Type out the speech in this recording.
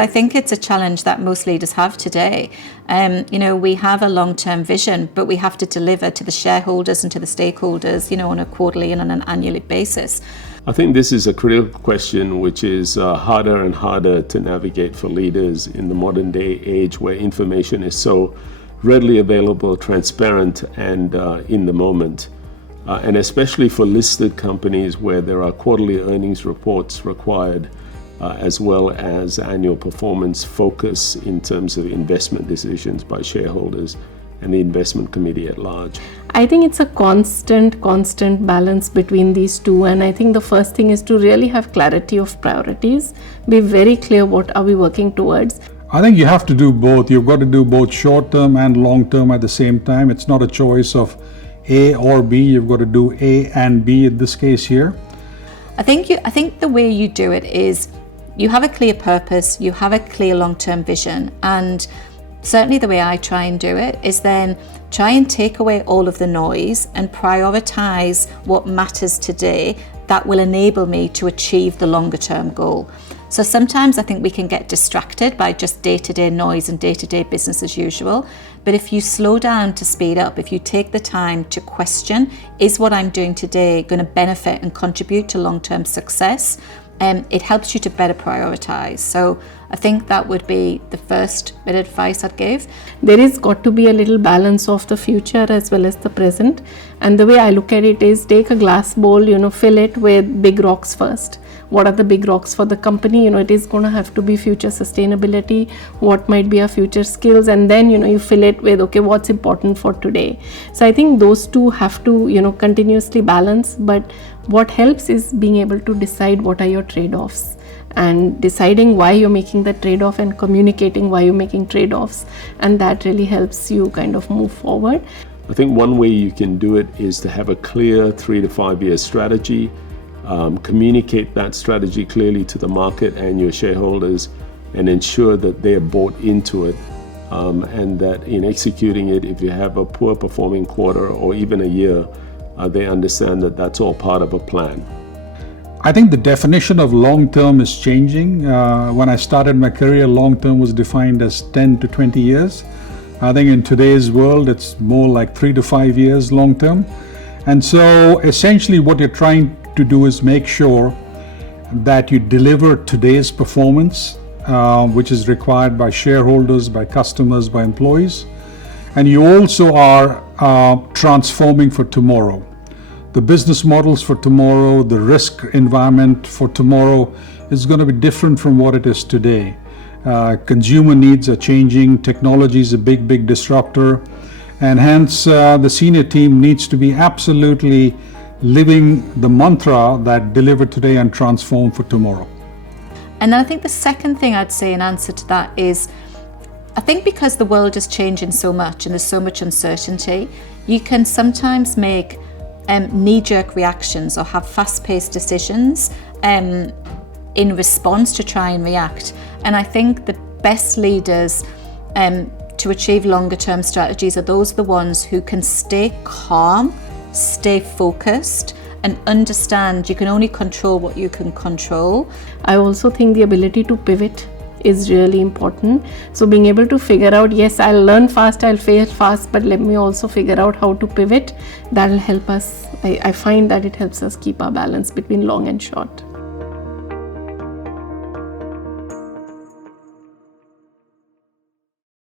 I think it's a challenge that most leaders have today. We have a long-term vision, but we have to deliver to the shareholders and to the stakeholders, on a quarterly and on an annual basis. I think this is a critical question which is harder and harder to navigate for leaders in the modern day age where information is so readily available, transparent, and in the moment. And especially for listed companies where there are quarterly earnings reports required, as well as annual performance focus in terms of investment decisions by shareholders and the investment committee at large. I think it's a constant balance between these two, and I think the first thing is to really have clarity of priorities, be very clear what are we working towards. I think you have to do both. You've got to do both short-term and long-term at the same time. It's not a choice of A or B. You've got to do A and B in this case here. I think the way you do it is you have a clear purpose, you have a clear long-term vision, and certainly the way I try and do it is then try and take away all of the noise and prioritize what matters today that will enable me to achieve the longer term goal. So sometimes I think we can get distracted by just day-to-day noise and day-to-day business as usual. But if you slow down to speed up, if you take the time to question, is what I'm doing today going to benefit and contribute to long-term success? It helps you to better prioritize. So I think that would be the first bit of advice I'd give. There is got to be a little balance of the future as well as the present. And the way I look at it is take a glass bowl, fill it with big rocks first. What are the big rocks for the company? It is going to have to be future sustainability. What might be our future skills? And then, you fill it with, okay, what's important for today? So I think those two have to, continuously balance. But what helps is being able to decide what are your trade-offs and deciding why you're making the trade-off and communicating why you're making trade-offs. And that really helps you kind of move forward. I think one way you can do it is to have a clear 3 to 5 year strategy. Communicate that strategy clearly to the market and your shareholders and ensure that they're bought into it, and that in executing it, if you have a poor performing quarter or even a year, they understand that that's all part of a plan. I think the definition of long-term is changing. When I started my career, long-term was defined as 10 to 20 years. I think in today's world, it's more like 3 to 5 years long-term. And so essentially what you're trying to do is make sure that you deliver today's performance, which is required by shareholders, by customers, by employees. And you also are transforming for tomorrow. The business models for tomorrow, the risk environment for tomorrow is going to be different from what it is today. Consumer needs are changing, technology is a big disruptor, and hence the senior team needs to be absolutely living the mantra that deliver today and transform for tomorrow. And I think the second thing I'd say in answer to that is, I think because the world is changing so much and there's so much uncertainty, you can sometimes make knee-jerk reactions or have fast-paced decisions in response to try and react. And I think the best leaders to achieve longer-term strategies are the ones who can stay calm, stay focused, and understand you can only control what you can control. I also think the ability to pivot is really important. So being able to figure out, yes, I'll learn fast, I'll fail fast, but let me also figure out how to pivot. That'll help us. I find that it helps us keep our balance between long and short.